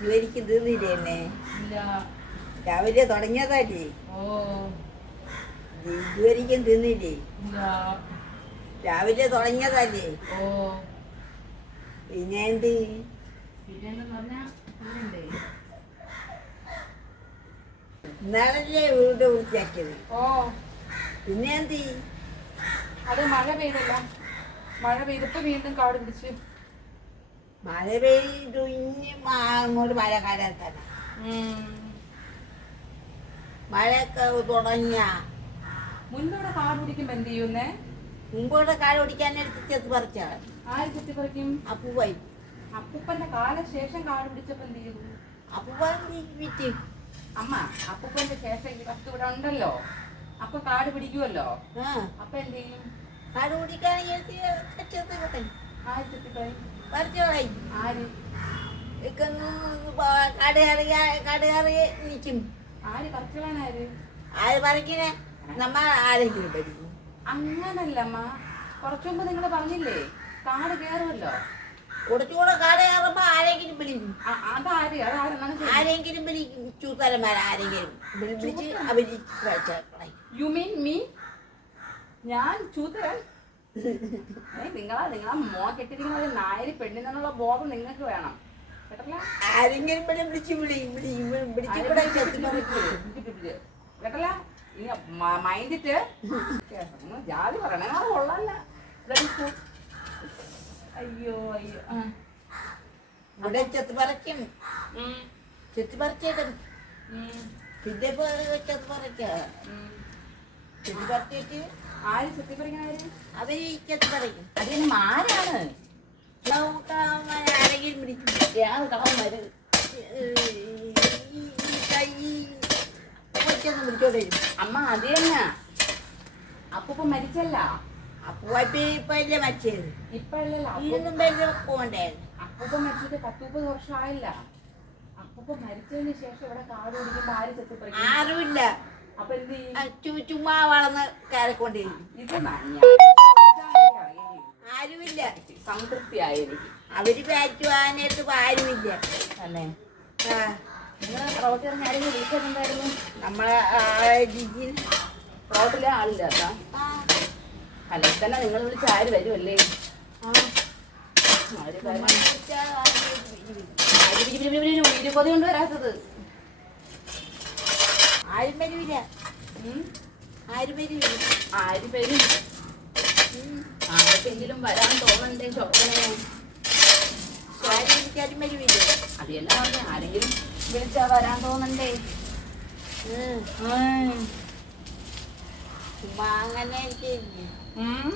ഇതുവരെയ്ക്കും തീർന്നില്ലേ എന്നെ രാവിലെ തുടങ്ങിയതാറ്റി ഇതുവരെയ്ക്കും തിന്നില്ലേ? രാവിലെ തുടങ്ങിയതല്ലേ? പിന്നെ എന്ത്? ഇന്നാളല്ലേ വീട് വൃത്തിയാക്കിയത്. പിന്നെ എന്ത്? അത് മഴ പെയ്തല്ല. മഴ പെയ്തപ്പോ വീണ്ടും കാട് പിടിച്ച് മഴ പെയ്തു ഇനി അങ്ങോട്ട് മഴക്കാലത്താണ് മഴയൊക്കെ തുടങ്ങിയ. മുൻപവിടെ കാട് പിടിക്കുമ്പോ എന്ത് ചെയ്യുന്നേ? മുമ്പോടെ കാട് ഓടിക്കാൻ ചെത്ത് പറിച്ച. ആര് ചുറ്റിപ്പറിക്കും അപ്പൂവായി അപ്പൂപ്പന്റെ കാലശേഷം കാട് പിടിച്ചപ്പോ എന്ത് ചെയ്തു? അപ്പൂവ വിറ്റ്. അമ്മ അപ്പൂപ്പന്റെ ശേഷം വസ്തു ഇവിടെ ഉണ്ടല്ലോ. അപ്പൊ കാട് പിടിക്കുമല്ലോ അപ്പൊ എന്ത് ചെയ്യും? കാട് പിടിക്കാൻ ചെത്ത് ആര് ചെത്തി പറിച്ചു കളയും ആര്? നിങ്ങൾ കയറി കാട് കയറി നിൽക്കും ആര് കർച്ചവനാര് ആര്? പറിക്കണേ നമ്മ ആരെങ്കിലും പഠിക്കും. അങ്ങനല്ല അമ്മ കുറച്ചു മുമ്പ് നിങ്ങൾ പറഞ്ഞില്ലേ കാട് കയറുമല്ലോ കുറച്ചുകൂടെ കാട് കയറുമ്പോ ആരെങ്കിലും വിളിക്കും. അതാര്? അതാരെന്നാണ്. ആരെങ്കിലും വിളിക്കും. ചൂത്തലന്മാർ ആരെങ്കിലും. വിളിച്ച് യു മീൻ മീ ഞാൻ ചൂത്തരൻ നിങ്ങളാ നിങ്ങളാ മോ കെട്ടിരിക്കുന്ന ഒരു നായരി പെണ്ണിനുള്ള ബോധം നിങ്ങൾക്ക് വേണം. കേട്ടല്ല? ആരെങ്കിലും വിളിച്ച് ഇനി മൈൻഡിട്ട് ജാതി പറയണേ. അത് കൊള്ളല്ല. അയ്യോ അയ്യോ. ഇവിടെ ചെത്ത് പറിക്കും. ചെത്ത് പറിച്ചിടും. പിന്നെ ചെത്ത് പറിക്ക. ചെത്ത് ചെത്തി പറിച്ചിട്ട് ആര് അവർ ചെത്ത് പറിക്കും. അതിന് മാരാണ്. ആരെങ്കിലും അമ്മ അത് തന്നെ അപ്പൂപ്പ മരിച്ചല്ല. അപ്പൂപ്പ മരിച്ചത്? ഇപ്പഴല്ലല്ല പോണ്ടേ ഇതിനും പേര് പോണ്ടായിരുന്നു അപ്പൂപ്പ മരിച്ചിട്ട് പത്തുമുപ്പത് വർഷമായില്ല. അപ്പൂപ്പ മരിച്ചതിന് ശേഷം ഇവിടെ കാട് പിടിക്കുമ്പോ ആര് ചെത്തിപ്പറിക്കും ആരുമില്ല. ചുമ്മാ വളർന്ന് കയറിക്കൊണ്ടിരിക്കും ഇത്. ആരുമില്ല സംതൃപ്തി ആയിരിക്കും അവർ പാറ്റു ഇപ്പൊ ആരുമില്ല വിളിച്ചിട്ടുണ്ടായിരുന്നു നമ്മളെ ജിജിൻ റോട്ടിലെ ആളില്ല അല്ലെങ്കിൽ തന്നെ നിങ്ങൾ വിളിച്ച ആര് വരുമല്ലേ ഇരുപത് കൊണ്ട് വരും? നമ്മളെ വിളിച്ചാ ആരും വരും. ആര് പിരി പിരി പിരി പിരി ഇരുപത് കൊണ്ട് വരാത്തത് ആരും വരൂല ഉം? ആരും വരൂല ആര് വരും ആർക്കെങ്കിലും വരാൻ തോന്നണ്ടേ ചോക്കനെ ആരും വിളിച്ചാലും വരൂല അത് തന്നെ പറഞ്ഞ. ആരെങ്കിലും വിളിച്ചാ വരാൻ തോന്നണ്ടേ. ചുമ്മാ അങ്ങനെ എനിക്ക് ഉം.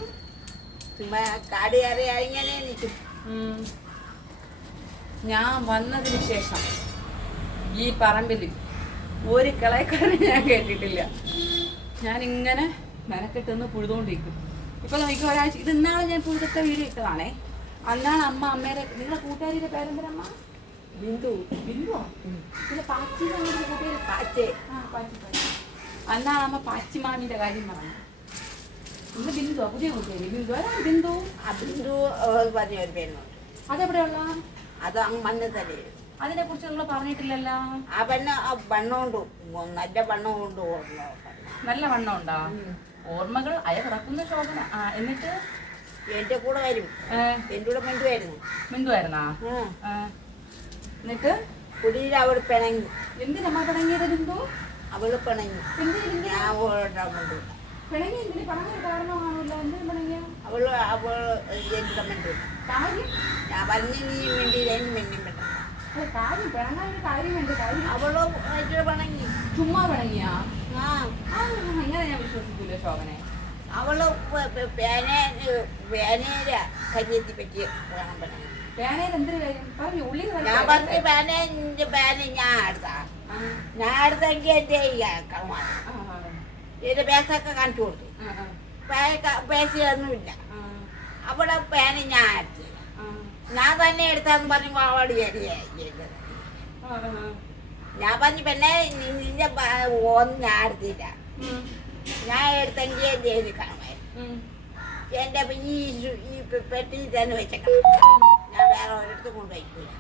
ചുമ്മാ കാട് കയറി ഇങ്ങനെ നിൽക്കും ഞാൻ വന്നതിന് ശേഷം ഈ പറമ്പിൽ ഒരു കളയക്കാരനെ ഞാൻ കേട്ടിട്ടില്ല. ഞാൻ ഇങ്ങനെ മെനക്കെട്ടൊന്ന് പുഴുതുകൊണ്ടിരിക്കും. ഇപ്പൊ നോക്കി ഒരാഴ്ച ഇത് ഇന്നാളെ ഞാൻ പുഴുതൊക്കെ വീഡിയോ ഇട്ടതാണേ. അന്നാണ് അമ്മ അമ്മേരെ നിങ്ങളുടെ കൂട്ടുകാരിയുടെ പേരെന്തരമ്മ ബിന്ദു. ബിന്ദുവോ? പിന്നെ പാച്ചി കൂട്ടുകാരി പാച്ചേ. ആ പാച്ചി പാച്ചി. അന്നാണ് അമ്മ പാച്ചി മാമിന്റെ കാര്യം പറഞ്ഞത് ഇന്ന് ബിന്ദു പുതിയ കൂട്ടുകാരി. ബിന്ദു ആരാ ബിന്ദു? ആ ബിന്ദു പറഞ്ഞ ഒരു പെണ്ണുണ്ട്. അതെവിടെയുള്ള അത് തലേ അതിനെ കുറിച്ച് നിങ്ങൾ പറഞ്ഞിട്ടില്ലല്ലോ? ആ പെണ്ണ് ആ വണ്ണം കൊണ്ട് നല്ല വണ്ണം കൊണ്ട് ഓർമ്മ. നല്ല വണ്ണം ഉണ്ടോ ഓർമ്മകൾ അയവിറക്കുന്ന ശോഭന. എന്നിട്ട്? എന്റെ കൂടെ വരും. എന്റെ കൂടെ മിണ്ടുവായിരുന്നു. മിണ്ടുവായിരുന്നാ. എന്നിട്ട്? കുടിയിൽ അവൾ പിണങ്ങി. എന്തിനമ്മ പിണങ്ങിയത് ബിന്ദു? അവൾ പിണങ്ങി. ഞാൻ അവളുടെ മുണ്ട് പിണങ്ങി എന്തിനു പിണങ്ങി കാരണമാണല്ലോ. എന്തിനു പിണങ്ങിയ? അവൾ അവൾ എന്റെ മിണ്ടു ഞാൻ പറഞ്ഞു നീ മിണ്ടി മിണ്ടി അവൾ പിണങ്ങി ചുമ്മാ പിണങ്ങിയാ അങ്ങനെ ഞാൻ വിശ്വസിക്കൂല ശോഭനെ. അവൾ പേന പേനേര കയ്യെത്തി പറ്റി കാണാൻ പിണങ്ങി ഞാൻ പറഞ്ഞു പേന എന്റെ പേന ഞാൻ എടുത്താ. ആ, ഞാൻ എടുത്തെങ്കിൽ എന്റെ കളമാണ് എന്റെ പേസൊക്കെ കാണിച്ചു കൊടുത്തു. പേസയൊന്നുമില്ല. അവിടെ പേന ഞാൻ ആ, ഞാൻ തന്നെ എടുത്താന്ന് പറഞ്ഞു പാവാട്. ഞാൻ പറഞ്ഞു പിന്നെ നിന്റെ ഒന്നും ഞാൻ എടുത്തില്ല. ഞാൻ എടുത്തെങ്കിൽ കാണുമായിരുന്നു ഉം. എന്റെ ഈ ഈ പെട്ടി തന്നെ വെച്ചേക്കണം ഞാൻ വേറെ ഒരിടത്ത് കൊണ്ടുപോയിക്കില്ല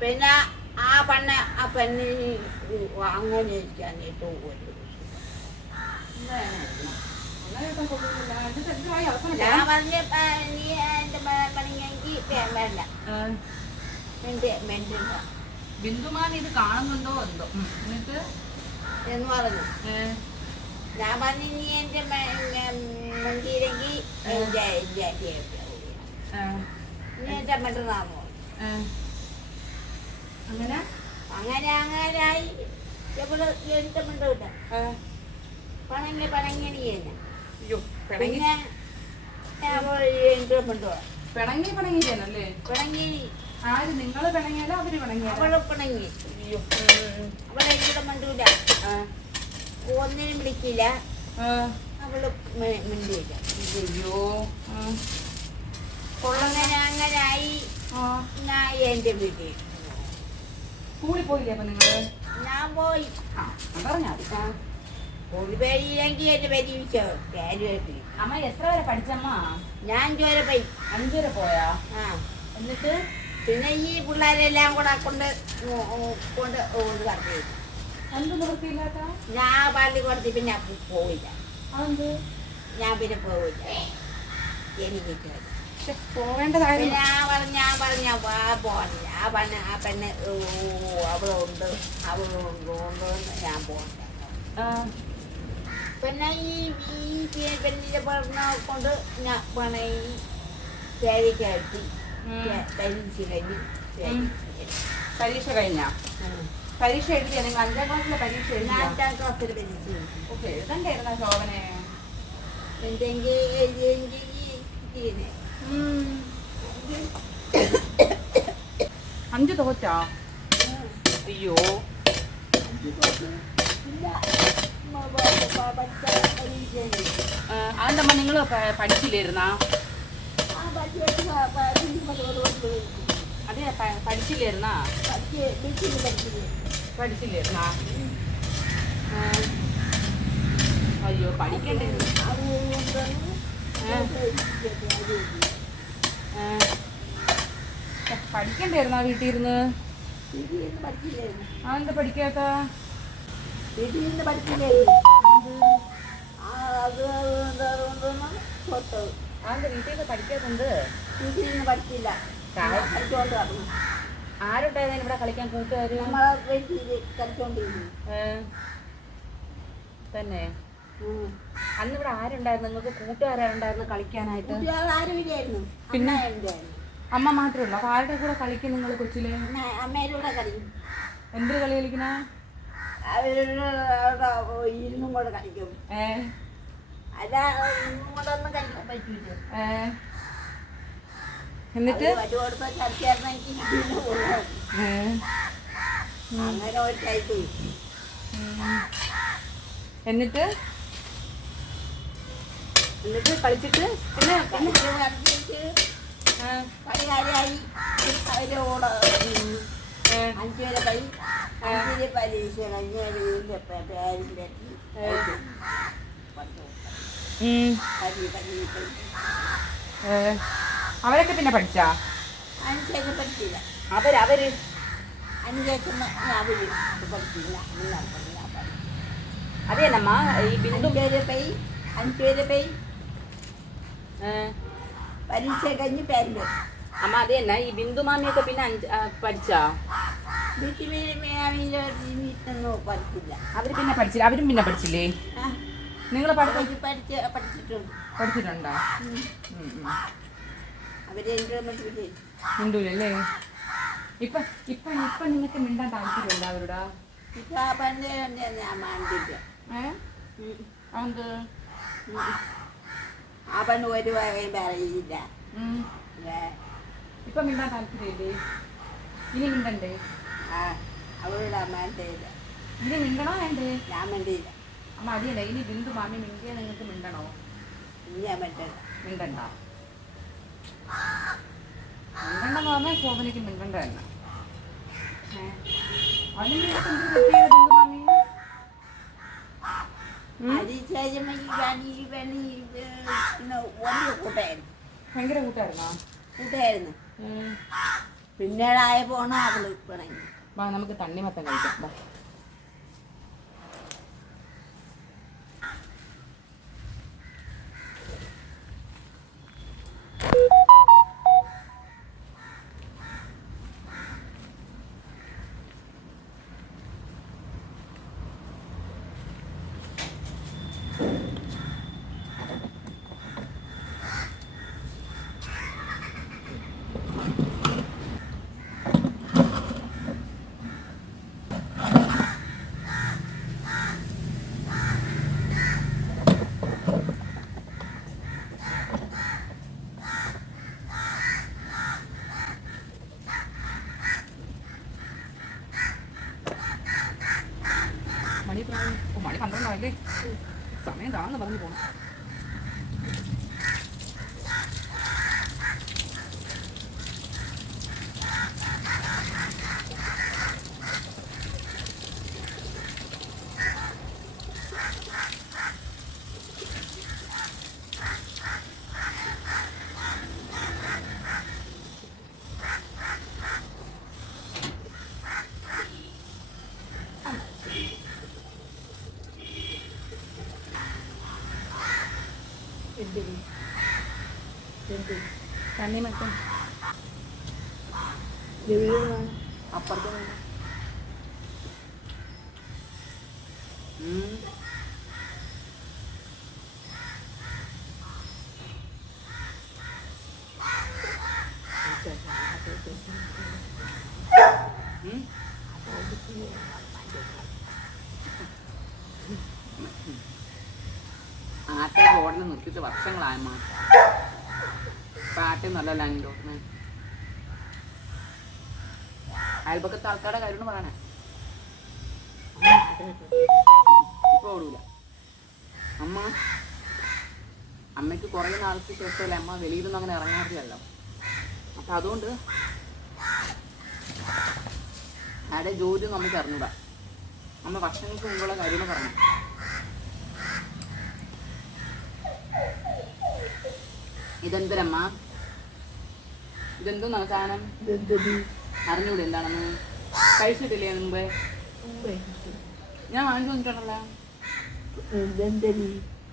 പിന്നെ ആ പെണ്ണ ആ പെണ്ണിന് അങ്ങനെ ഇരിക്കാൻ ഏറ്റവും കൂടുതൽ ഞാൻ പറഞ്ഞ നീ ബിന്ദുമാൻ ഇത് കാണുന്നുണ്ടോ എന്തോ. എന്നിട്ട്? എന്ന് പറഞ്ഞു. ഞാൻ പറഞ്ഞു നീ എന്റെ ഏ. അങ്ങനെ? അങ്ങനെ അങ്ങനായി എവിടെ എന്റെ പണങ്ങി പണങ്ങി. പിന്നെ എന്റെ മെന്റോ പിണങ്ങി പിണങ്ങി ചെയ്യണല്ലേ പിണങ്ങി. ആര് നിങ്ങൾ പിണങ്ങിയാലോ അവർ പിണങ്ങി അവളെ പിണങ്ങി. അവളെ ഇവിടെ മണ്ടൂല. ഒന്നിനും വിളിക്കില്ല. അവൾ മി- അയ്യോ. അങ്ങനെ അങ്ങനായി ആ. ഞാൻ എന്റെ വീട്ടിൽ കൂടി പോയില്ലേ അപ്പൊ നിങ്ങൾ? ഞാൻ പോയി. ആ അതറിഞ്ഞാ ആ. പേരില്ലെങ്കിൽ എന്റെ പരീക്ഷ കാര്യമായിട്ട് അമ്മ എത്ര വരെ പഠിച്ചമ്മ ഞാൻ ചോര പോയി. അഞ്ചു വരെ പോയാ? ആ. എന്നിട്ട്? പിന്നെ ഈ പിള്ളേരെല്ലാം കൂടെ കൊണ്ട് കൊണ്ട് കൊണ്ട് പറഞ്ഞു എന്ത് നിവൃത്തിയില്ലാത്ത? ഞാൻ പള്ളിക്കൂടത്തിൽ പിന്നെ പോയില്ല ഞാൻ പിന്നെ പോവില്ല. എനിക്ക് പോവേണ്ടതായിരുന്നു. ആ പറഞ്ഞ ഞാൻ പറഞ്ഞ വാ പോണില്ല. ആ പെണ്ണ് ആ പെണ്ണ് അവളുണ്ട് അവളുണ്ട് ഞാൻ പോകണ്ട ആ, പിന്നെ ഈ ഈ പെണ്ണിന്റെ പറഞ്ഞ കൊണ്ട് ഞാൻ പണി തേടിക്കയറ്റി ഉം. പരീക്ഷ കഴിഞ്ഞ് പരീക്ഷ കഴിഞ്ഞാ പരീക്ഷ എഴുതി നിങ്ങൾ അഞ്ചാം ക്ലാസ്സിലെ പരീക്ഷ ഞാൻ എഴുതിയാ അഞ്ചാം ക്ലാസ്സിൽ പരീക്ഷ എഴുതി. ഓക്കെ എഴുതണ്ടായിരുന്ന ശോഭനെ എന്തെങ്കിൽ എഴുതിയെങ്കിൽ അഞ്ച് തോറ്റാ അയ്യോ ഇല്ല. ഉമ്മ പ- പ- പഠിച്ച പരീക്ഷ എഴുതി. അതെന്താ നിങ്ങൾ പഠിച്ചില്ലായിരുന്നാ അതെ പഠിച്ചില്ലായിരുന്നാ. പഠിച്ചില്ലായിരുന്നാ. അയ്യോ പഠിക്കണ്ടേ. പഠിക്കണ്ടായിരുന്നാ വീട്ടിൽ ഇരുന്ന് ആ എന്താ പഠിക്കാത്ത വീട്ടിൽ നിന്ന് പഠിച്ചില്ലായിരുന്നു ആ, അത് അതുകൊണ്ടാണ് തോറ്റത് അതെന്താ വീട്ടിൽ നിന്ന് പഠിക്കാത്തുണ്ട് വീട്ടിൽ നിന്ന് പഠിച്ചില്ല കാ- കളിച്ചോണ്ട് നടന്നു. ആരുണ്ടായിരുന്നു ഇവിടെ കളിക്കാൻ കൂട്ടുകാര്? നമ്മളെ വീട്ടിൽ കളിച്ചോണ്ടിരുന്നു. തന്നെ. അന്ന് ഇവിടെ ആരുണ്ടായിരുന്നു? നിങ്ങൾക്ക് കൂട്ടുകാരുണ്ടായിരുന്നു കളിക്കാനായിട്ട്? പിന്നെ? അമ്മ മാത്രമേ ഉള്ളൂ? അപ്പൊ ആരുടെ കൂടെ കളിക്കും നിങ്ങൾ കൊച്ചിൽ? അമ്മ അമ്മയിലൂടെ കളിക്കും. എന്ത് കളി കളിക്കണ? അവരുടെ ഇരുന്നും കൂടെ കളിക്കും. ഏ? അല്ല ഇരുന്നും കൂടെ ഒന്നും കളിക്കാൻ പറ്റൂല. എന്നിട്ട്? എന്നിട്ട്? എന്നിട്ട് കളിച്ചിട്ട് പിന്നെ പിന്നെ കളിച്ചിട്ട് അവരോട് ഏ, അഞ്ചു വരെ കളി അഞ്ചിൽ പരീക്ഷ അവരൊക്കെ പിന്നെ പഠിച്ചാ? അഞ്ചൊക്കെ പഠിച്ചില്ല അവർ അഞ്ചൊക്കെ അവർ? പഠിച്ചില്ല അതേനമ്മ ഈ ബിന്ദു? അഞ്ചു പരീക്ഷ കഴിഞ്ഞ് പേരുണ്ട് അമ്മ അതെന്നാ ഈ ബിന്ദു മാമിയൊക്കെ പിന്നെ അഞ്ച് പഠിച്ചാ? അവർ പിന്നെ പഠിച്ചില്ല. അവരും പിന്നെ പഠിച്ചില്ലേ? നിങ്ങൾ പഠിച്ചിട്ടുണ്ട്. മിണ്ടൂലല്ലേ? ഇപ്പൊ ഇപ്പൊ ഇപ്പൊ നിങ്ങൾക്ക് മിണ്ടാൻ താല്പര്യമില്ല അവരുടെ? ഇപ്പം അത് ഒരു വകയും പറയില്ല. മിണ്ടാൻ താല്പര്യമില്ലേ? ഇനി മിണ്ടണ്ടേ? അവളുടെ അമ്മേന്റെ ഇനി മിണ്ടണോ വേണ്ടേ ഞാൻ മിണ്ടിയില്ല. അമ്മ അടിയല്ല ഇനി ബിന്ദു മാമി മിണ്ടിയ നിങ്ങൾക്ക് മിണ്ടണോ? ഞാൻ മിണ്ടല്ല മിണ്ടണ്ട. മിണ്ടണ്ടെന്ന് പറഞ്ഞാൽ ശോഭനയ്ക്ക് മിണ്ടണ്ട തന്നെ? അതിന് ബിന്ദു മാമി? ഇത് ഭയങ്കര കൂട്ടായിരുന്നോ? കൂട്ടായിരുന്നു. പിന്നീടായ പോണ അവൾ പിണങ്ങി. വാ നമുക്ക് തണ്ണിമത്തം കഴിക്കാം. വാ. മണി പ്രായം മണി പന്ത്രണ്ടായില്ലേ സമയം താന്ന് പറഞ്ഞു പോണം. എന്തിന് എന്ത് തണ്ണിമത്തം വീട് അപ്പുറത്ത് ആട്ടെ നല്ല ലാൻഡ് അയൽപക്കത്തെ ആൾക്കാരുടെ കാര്യം പറയണേ? ഇപ്പൊ ഓടൂല. അമ്മ അമ്മയ്ക്ക് കുറേ നാൾക്ക് ശേഷമല്ല അമ്മ വെളിയിലൊന്നും അങ്ങനെ ഇറങ്ങാറില്ലല്ലോ? അപ്പൊ അതുകൊണ്ട് അവിടെ ജോലി നമുക്ക് അറിഞ്ഞൂടാ. അമ്മ വർഷങ്ങൾക്ക് മുമ്പുള്ള കാര്യങ്ങൾ പറഞ്ഞു ഇതെന്തിനമ്മ ഇതെന്തോന്നാ സാധനം. അറിഞ്ഞൂടെ എന്താണെന്ന്? കഴിച്ചിട്ടില്ലേ മുമ്പേ? ഞാൻ വാങ്ങിച്ചു വന്നിട്ടുണ്ടല്ലോ.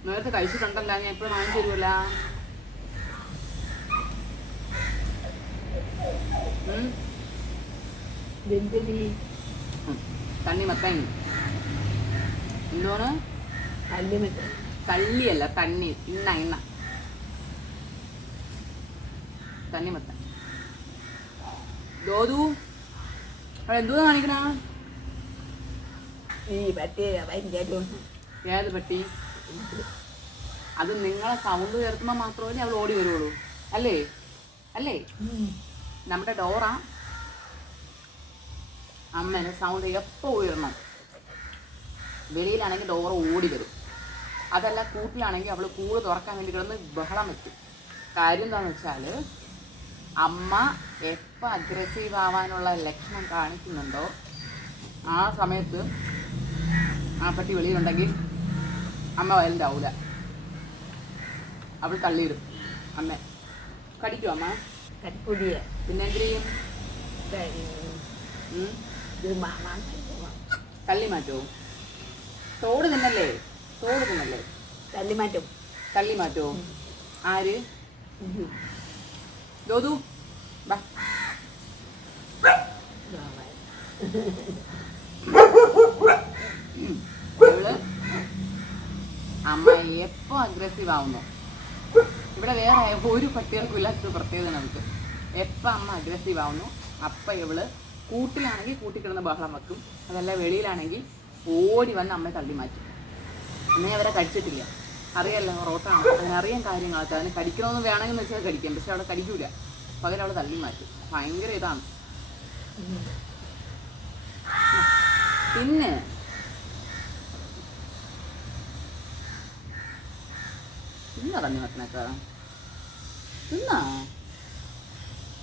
നേരത്തെ കഴിച്ചിട്ടുണ്ടല്ലോ. ഞാൻ എപ്പോഴും വാങ്ങിച്ചു തരുമല്ല തണ്ണി മത്തങ്ങ എന്തോന്ന് തള്ളിയല്ല തണ്ണി. ഇണ്ണ ഇണ്ണ തണ്ണി മത്ത ദോതു അവിടെ എന്തോ കാണിക്കണ? ഈ പട്ടി ഏത്? പട്ടി? അത് നിങ്ങളെ സൗണ്ട് ഉയർത്തുമ്പോൾ മാത്രമല്ലേ അവൾ ഓടി വരുള്ളൂ. അല്ലേ? അല്ലേ? നമ്മുടെ ഡോറ അമ്മേനെ സൗണ്ട് എപ്പോൾ ഉയരണം വെളിയിലാണെങ്കിൽ ഡോറ ഓടി വരും. അതല്ല കൂട്ടിലാണെങ്കിൽ അവൾ കൂട് തുറക്കാൻ വേണ്ടി കിടന്ന് ബഹളം വെക്കും. കാര്യം എന്താണെന്ന് വെച്ചാൽ അമ്മ എപ്പോൾ അഗ്രസീവ് ആവാനുള്ള ലക്ഷണം കാണിക്കുന്നുണ്ടോ? ആ സമയത്ത് ആ പട്ടി വെളിയിലുണ്ടെങ്കിൽ അമ്മ വയലന്റ് ആവൂല അവൾ തള്ളിയിടും. അമ്മ. കടിക്കും അമ്മ? കരിപ്പൊടിയ പിന്നെ എന്ത് ചെയ്യും? തള്ളി മാറ്റവും തോട് തിന്നല്ലേ? തോട് തിന്നല്ലേ? മാറ്റവും തള്ളി മാറ്റോ? ആര്? ജോതു വാ അമ്മ എപ്പോ അഗ്രസീവ് ആവുന്നു? ഇവിടെ വേറെ ഒരു പട്ടികൾക്കും ഇല്ലാത്ത പ്രത്യേകത നമുക്ക്. എപ്പോൾ അമ്മ അഗ്രസീവ് ആവുന്നു അപ്പം ഇവൾ കൂട്ടിലാണെങ്കിൽ കൂട്ടിക്കിടന്ന് ബഹളം വെക്കും. അതല്ല വെളിയിലാണെങ്കിൽ ഓടി വന്ന് അമ്മയെ തള്ളി മാറ്റും. അമ്മയെ അവരെ കടിച്ചിട്ടില്ല. അറിയാലോ റോട്ടാണ്. അതിനറിയാൻ കാര്യങ്ങളൊക്കെ. അതിന് കടിക്കണമെന്ന് വേണമെന്ന് വെച്ചാൽ കടിക്കാം. പക്ഷെ അവിടെ കടിക്കൂല. പകരം അവിടെ തള്ളി മാറ്റി. ഭയങ്കര ഇതാണ്. പിന്നെ തിന്നാ തന്നെ മത്തനക്ക തിന്നാ?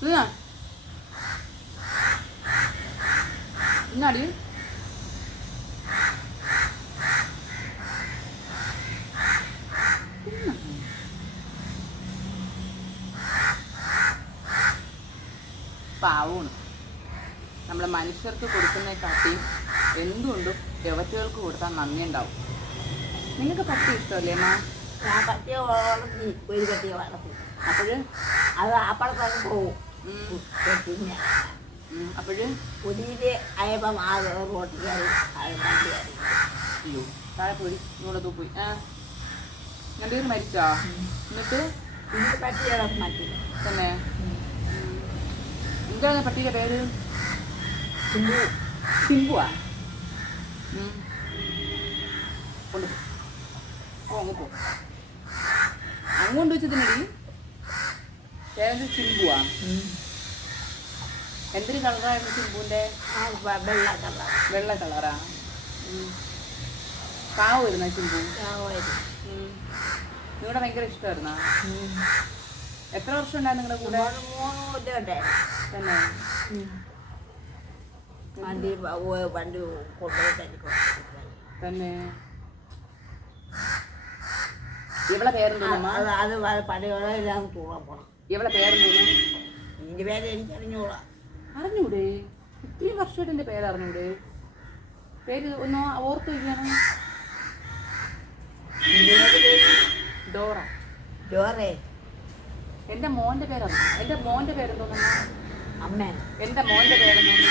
തിന്നാ? തിന്നാടി തിന്നാ. പാവമാണ് നമ്മളെ മനുഷ്യ മനുഷ്യർക്ക് കാട്ടി എന്തുകൊണ്ടും യവറ്റുകൾക്ക് കൊടുത്താൽ നന്ദി ഉണ്ടാവും നിങ്ങൾക്ക് പട്ടി ഇഷ്ടമല്ലേ മാ? ഞാൻ പട്ടിയെ വളർത്തി ഒരു പട്ടിയെ വളർത്തി അപ്പോഴ് അത് പിന്നെ അപ്പോഴ്? പുതിയത് അയപ്പം ആ റോട്ടിൽ അയ്യോ താഴെ പോയി. ഇങ്ങോട്ട് പോയി. ആ. രണ്ടുപേരും മരിച്ചാ? എന്നിട്ട്? മാറ്റി തന്നെ? എന്താണ് പട്ടിയുടെ പേര്? സിംബുവാ ഉം. കൊണ്ടുപോ ഓ അങ്ങ് പോ അങ്ങോട്ട് വെച്ചതിനടി പേര് സിംബുവാ എന്തൊരു കളറായിരുന്നു സിംബുവിന്റെ ആ വെള്ള കളർ വെള്ള കളറാ കാവ് വരുന്ന സിംബു നിങ്ങളുടെ ഭയങ്കര ഇഷ്ടമായിരുന്ന എത്ര വർഷം ഉണ്ടായിരുന്നു നിങ്ങളുടെ കൂടെ? തന്നെ വണ്ടി വണ്ടി കൊണ്ടുപോയിട്ട് തന്നെ. ഇവളെ പേരെന്തോന്നമ്മ അത് തൂറാൻ പോണം. ഇവളെ പേരെന്തോന്നു ഇതിന്റെ പേര് എനിക്കറിഞ്ഞൂടാ അറിഞ്ഞൂടെ. ഇത്രയും വർഷമായിട്ട് എന്റെ പേര് അറിഞ്ഞൂടെ? പേര് ഒന്ന് ഓർത്ത് ഡോറ. ജോറേ എന്റെ മോന്റെ പേരറിഞ്ഞു എന്റെ മോന്റെ പേരെന്തോന്നമ്മ അമ്മേ. എന്റെ മോന്റെ പേരെന്തോന്നു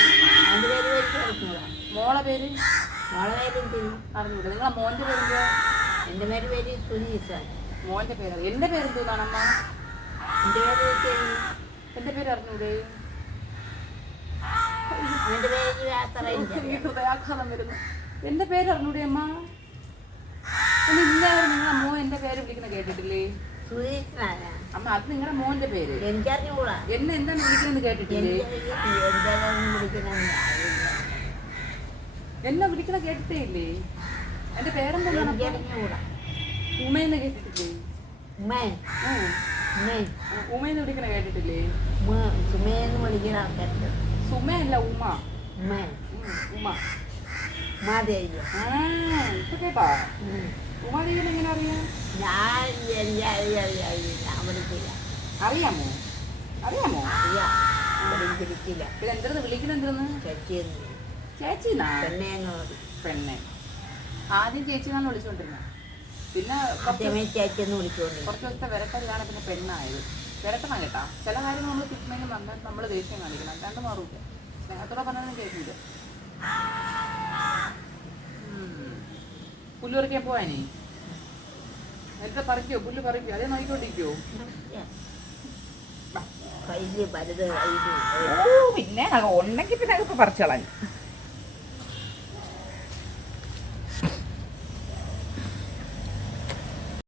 അതിന്റെ പേര് എനിക്കറിഞ്ഞൂടാ മോളെ പേര്? മോളെ പേര് അറിഞ്ഞൂടെ നിങ്ങളെ മോന്റെ പേര് എന്റെ പേര് പേര് സുനീസാണ് മോന്റെ പേര് എന്റെ അമ്മ എന്റെ പേര് എന്റെ പേര് അറിഞ്ഞൂടെ? എന്റെ പേര് ഹൃദയാഘാതം വരുന്നു. എന്റെ പേര് അറിഞ്ഞൂടെ അമ്മ? ഇല്ലാതെ നിങ്ങളെ മോൻ എന്റെ പേര് വിളിക്കുന്ന കേട്ടിട്ടില്ലേ? അമ്മ അത് നിങ്ങളുടെ മോന്റെ പേര്. എനിക്കറിഞ്ഞൂടാ. എന്നെ എന്താണ് വിളിക്കുന്നത് കേട്ടിട്ടില്ലേ? എന്നെ വിളിക്കണ കേട്ടിട്ടേ ഇല്ലേ? എന്റെ പേരെന്താണ് ഉമയെന്ന് കേട്ടിട്ടില്ലേ? ഉമയെന്ന് വിളിക്കണ കേട്ടിട്ടില്ലേ? സുമയെന്ന് വിളിക്കുന്ന ആൾക്കാരുണ്ട്. സുമയല്ല ഉമ. ഉമ്മേ ഉം, ഉമ. ഉമാദേവി ആ ഇപ്പൊ കേട്ടാ? ഉമാദേവിനെ എങ്ങനെ അറിയാം ഞാൻ അറിയാമോ? അറിയാമോ? വിളിക്കില്ല. ഇത് എന്തിരുന്ന് വിളിക്കണ എന്തിരുന്ന്? ചേച്ചിയെന്ന്. ചേച്ചിന്നാ? പെണ്ണേന്ന് പെണ്ണെ. ആദ്യം ചേച്ചിന്നാണ് വിളിച്ചോണ്ടിരുന്നത് പിന്നെ കുറച്ച് ആദ്യമേ ചേച്ചിയെന്ന് വിളിച്ചുകൊണ്ട് കുറച്ച് ദിവസത്തെ വിരട്ടലാണ് പിന്നെ പെണ്ണായത്. വിരട്ടണം കേട്ടാ. ചില കാര്യങ്ങൾ നമ്മൾ നന്നായിട്ട് നമ്മൾ ദേഷ്യം കാണിക്കണം. അല്ലാണ്ട് മാറൂല. സ്നേഹത്തോടെ പറഞ്ഞാലും കേൾക്കില്ല പുല്ല് പറിക്കാൻ പോവാനേ? നേരത്തെ പറിക്കോ പുല്ല് പറിക്കോ അതേ നോക്കിക്കൊണ്ടിരിക്കോ. പിന്നെ ഉണ്ടെങ്കിൽ പിന്നെ അതിപ്പോ പറിച്ചോളാൻ